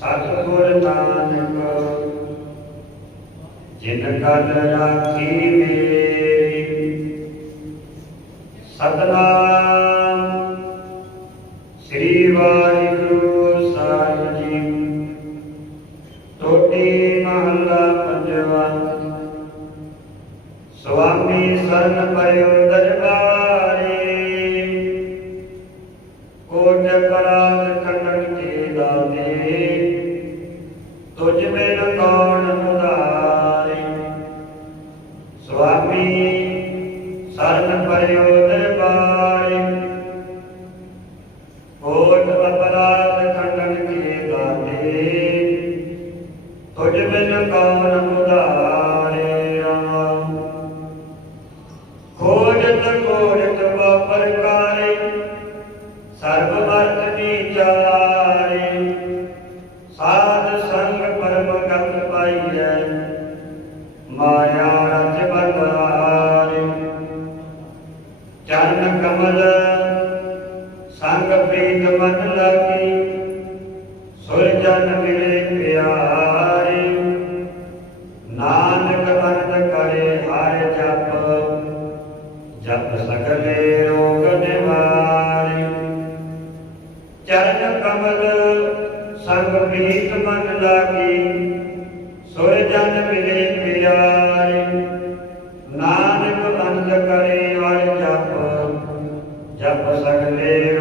ਸਤਿਗੁਰ ਨਾਨਕ ਜਿਨ ਕਲ ਰਾਖੀ ਮੇਰੀ ਸਤਨਾਮ ਸ੍ਰੀ ਵਾਹਿਗੁਰੂ ਸਾਹਿਬ ਜੀ। ਟੋਟੀ ਮਹੱਲਾ ਪੰਜਵਾ ਸੁਆਮੀ ਸਰਨ ਪਇਓ ਦਰਬਾਰੇ ਕੋਟ ਪਰਾਗ ਕੰਡਨ ਕੇ ਦਾਤੇ ਤੁਝ ਬਿਨ ਕੌਣ ਉਧਾਰੇ ਸੁਆਮੀ, ਸਰਨ ਪਰਿਓ ਦਰਬਾਰੇ ਕੋਟ ਅਪਰਾਧ ਖੰਡਨ ਕੇ ਦਾਤੇ ਤੁਝ ਬਿਨ ਕੌਣ ਉਧਾਰੇ ਰਾਮ ਖੋਜਤ ਖੋਜਤ ਵਾਪਰਕਾਰੇ ਸਰਬ ਵਰਤ ਵਿਚਾਰੇ ਸੰਗ ਪ੍ਰੀਤ ਮਨ ਲਾਗੀ, ਸੁਰ ਜਨ ਮਿਲੇ ਪਿਆਰੇ। ਨਾਨਕ ਬੰਦ ਕਰੇ ਹਰ ਜਪ ਜਪ ਸਗਲੇ ਰੋਗ ਨਿਵਾਰੇ। ਚਰਨ ਕਮਲ ਸੰਗ ਪ੍ਰੀਤ ਮਨ ਲਾਗੀ ਸੋਇ ਜਨ ਮਿਲੇ ਪਿਆਰੇ। ਨਾਨਕ ਬੰਦ ਕਰੇ ਹਰ ਜਪ ਜਪ ਸਗਲੇ